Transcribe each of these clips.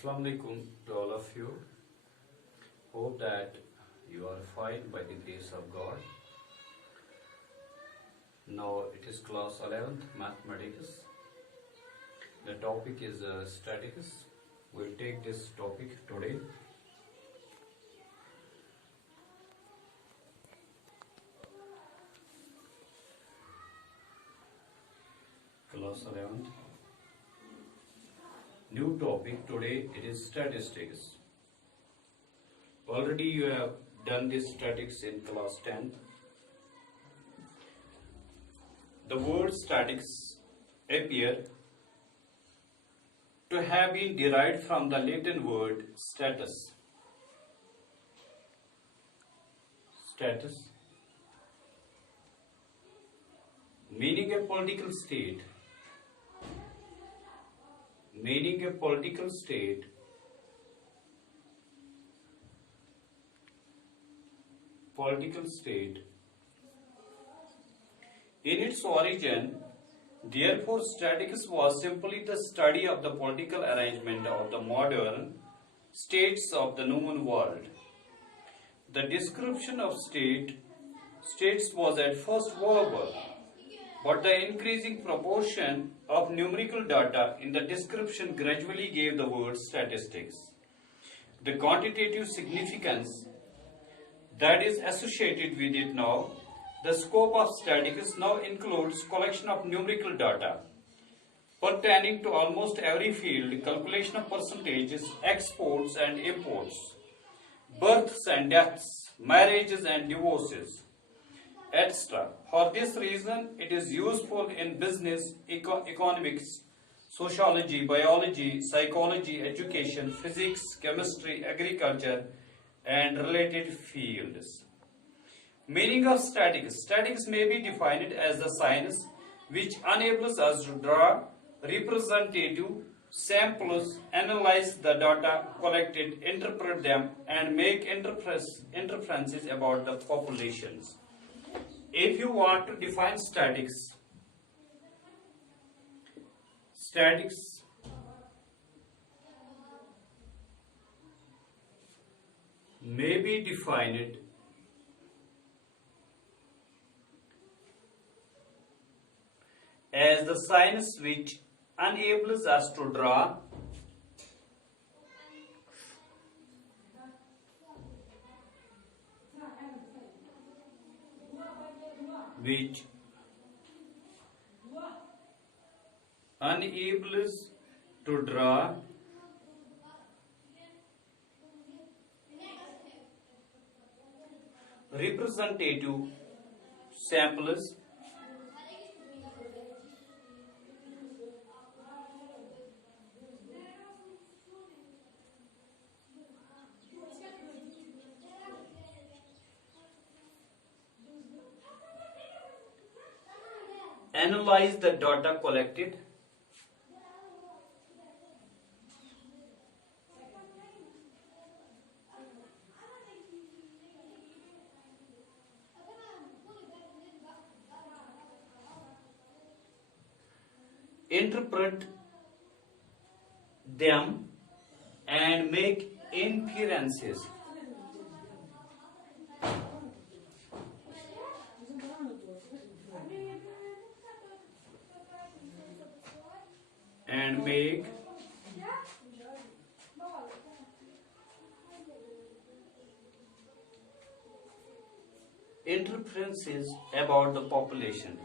Assalamu alaikum to all of you. Hope that you are fine by the grace of God. Now it is class 11th mathematics. The topic is statistics. We'll take this topic today. Class 11th. New topic today, it is statistics. Already you have done this statistics in class 10. The word statistics appear to have been derived from the Latin word status. Status, meaning a political state. Meaning a political state in its origin. Therefore, statistics was simply the study of the political arrangement of the modern states of the known world. The description of states was at first verbal, but the increasing proportion of numerical data in the description gradually gave the word statistics the quantitative significance that is associated with it now. The scope of statistics now includes collection of numerical data pertaining to almost every field, calculation of percentages, exports and imports, births and deaths, marriages and divorces, etc. For this reason, it is useful in business, economics, sociology, biology, psychology, education, physics, chemistry, agriculture, and related fields. Meaning of statistics. Statistics may be defined as the science which enables us to draw representative samples, analyze the data collected, interpret them, and make inferences about the populations. If you want to define statistics may be defined as the science which enables us to draw representative samples analyze the data collected, interpret them, and make inferences. Inferences about the population.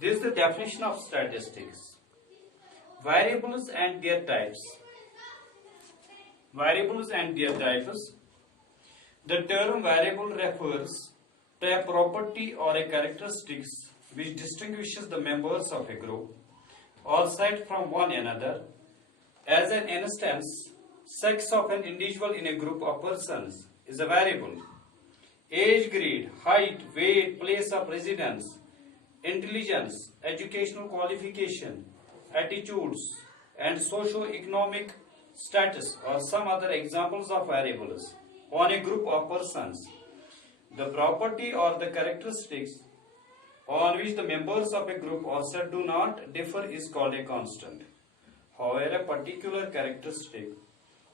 This is the definition of statistics. Variables and their types. The term variable refers to a property or a characteristics which distinguishes the members of a group or set from one another. As an instance, sex of an individual in a group of persons is a variable. Age, grade, height, weight, place of residence, intelligence, educational qualification, attitudes, and socio-economic status or some other examples of variables on a group of persons. The property or the characteristics on which the members of a group or set do not differ is called a constant. However, a particular characteristic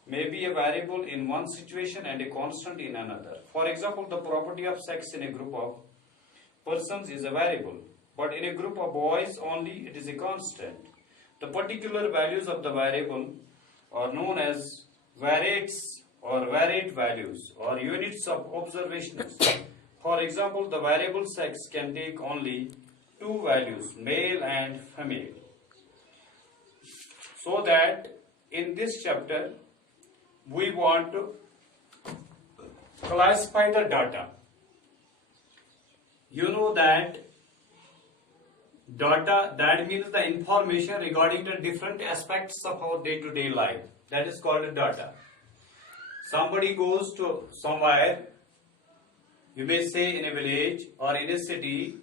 may be a variable in one situation and a constant in another. For example, the property of sex in a group of persons is a variable, but in a group of boys only it is a constant. The particular values of the variable are known as variates or variate values or units of observations. For example, the variable sex can take only two values, male and female. So that in this chapter we want to classify the data. You know that data, that means the information regarding the different aspects of our day-to-day life. That is called data. Somebody goes to somewhere, you may say in a village or in a city,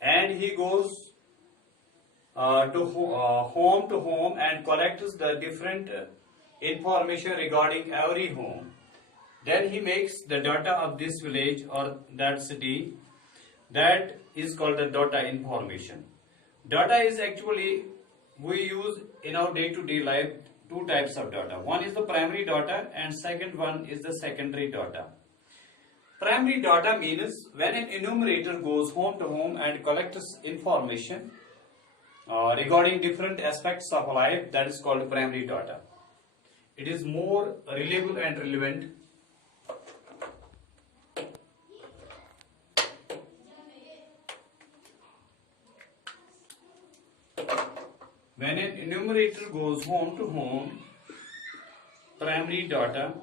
and he goes home to home and collects the different information regarding every home. Then he makes the data of this village or that city. That is called the data information. Data is actually, we use in our day-to-day life two types of data. One is the primary data and second one is the secondary data. Primary data means when an enumerator goes home to home and collects information regarding different aspects of life, that is called primary data. It is more reliable and relevant. When an enumerator goes home to home, primary data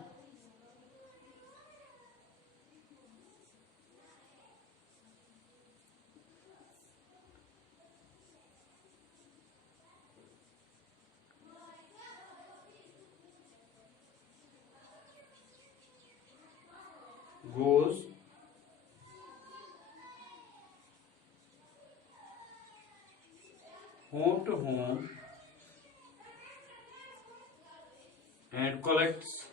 goes home to home and collects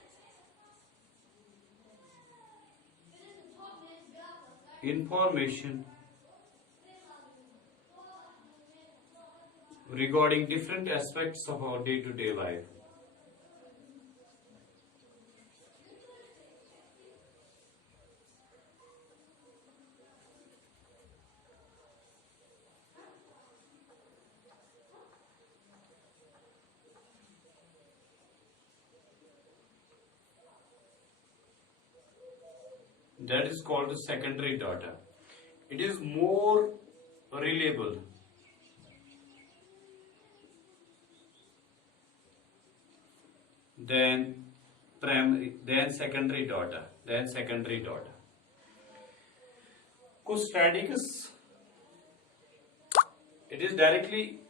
information regarding different aspects of our day-to-day life. That is called the secondary data. It is more reliable than secondary data. कुछ statics, it is directly